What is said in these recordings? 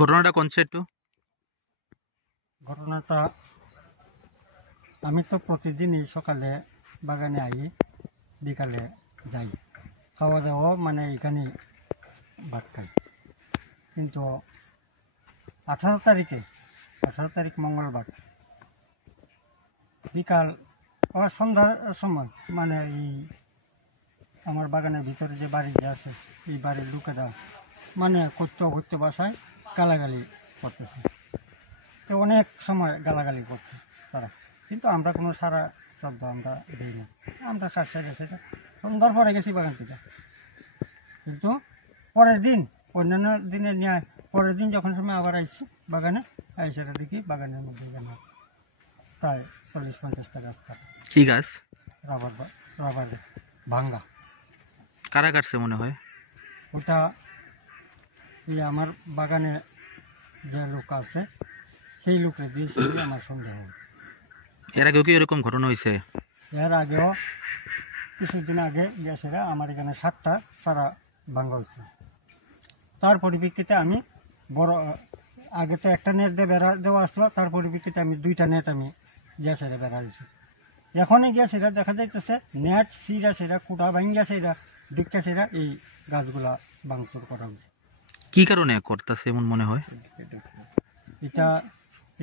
ঘটনাটা কোনছে একটু ঘটনাটা আমি তো প্রতিদিনই সকালে বাগানে আই, বিকালে যাই, খাওয়া দাওয়া মানে এখানে ভাত খাই। কিন্তু 18 তারিখ মঙ্গলবার বিকাল সন্ধ্যার সময় মানে এই আমার বাগানের ভিতরে যে বাড়ি আছে এই বাড়ির লোকেরা মানে করতে বাসায় গালাগালি করতেছে। তো অনেক সময় গালাগালি করছে তারা, কিন্তু আমরা কোনো সারা শব্দ আমরা দিই না। আমরা কাজ সেরে সেটা সন্ধ্যার পরে গেছি বাগান থেকে। কিন্তু পরের দিন অন্যান্য দিনে নিয়ে পরের দিন যখন সময় আবার আইছি বাগানে, সেটা দেখি বাগানের মধ্যে যেন প্রায় 40-50টা গাছ কাটা। কি গাছ? রাবার ভাঙ্গা। কারা কাটছে মনে হয়? ওটা এই আমার বাগানে যে লোক আছে সেই লোকে দিয়েছে আমার সন্দেহ। এর আগেও কি এরকম ঘটনা হয়েছে? এর আগেও কিছুদিন আগে গ্যাসেরা আমার এখানে 7টা সারা ভাঙ্গা হয়েছে। তার পরিপ্রেক্ষিতে আমি বড় আগে তো একটা নেট দিয়ে বেড়া দেওয়া আসলো, তার পরিপ্রেক্ষিতে আমি 2টা নেট আমি গ্যাসেরা বেড়া দিয়েছি। এখনই গ্যাসেরা দেখা যাইতেছে নেট সিরা সেরা কুটা ভাঙ্গা সেরা ডিক্কা সেরা এই গাছগুলা ভাঙচুর করা হয়েছে। কি কারণে করতেছে এমন মনে হয়?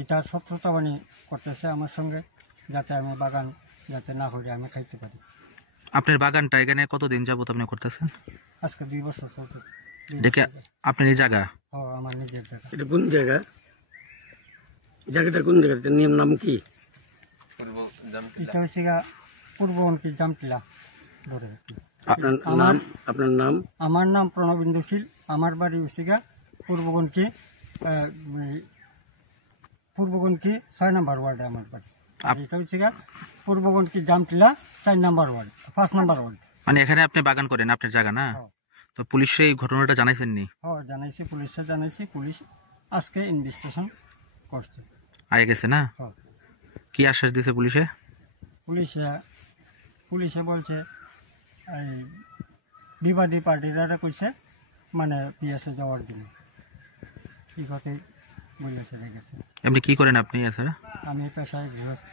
এটা শত্রুতাবাণী করতেছে আমার সঙ্গে, যাতে আমি বাগান যাতে না করে আমি খাইতে পারি। আপনার বাগানটা এখানে কতদিন যাবত আপনি করতেছেন? আজকে 2 বছর চলতেছে। দেখে আপনার এই জায়গা? আমার নিজের জায়গা। এটা কোন জায়গা? জায়গাটা কোন জায়গা? নিয়ম নাম কি? এটা হচ্ছে পূর্ববঙ্কি জামটিলা ধরে। আপনার নাম? আমার নাম প্রণবেন্দু শীল। আমার বাড়ি হচ্ছে পূর্বগণকি 6 নম্বর ওয়ার্ডে আমার বাড়ি। এটা হচ্ছে পূর্বগণকি জামটিলা 4 নম্বর ওয়ার্ড, 5 নম্বর ওয়ার্ড। মানে এখানে আপনি বাগান করেন, আপনার জায়গা না? তো পুলিশে এই ঘটনাটা জানাইছেন নি? হ্যাঁ জানাইছি, পুলিশে জানাইছি। পুলিশ আজকে ইনভেস্টিগেশন করছে। আগে গেছে না? হ্যাঁ। কি আশ্বাস দিয়েছে পুলিশে? পুলিশে বলছে এই বিবাদী পার্টিরা কইছে মানে পিএসএ যাওয়ার জন্য এই কথাই বলেছে রেখেছে। এমনি কি করেন আপনি এছাড়া? আমি পেশায় গৃহস্থ।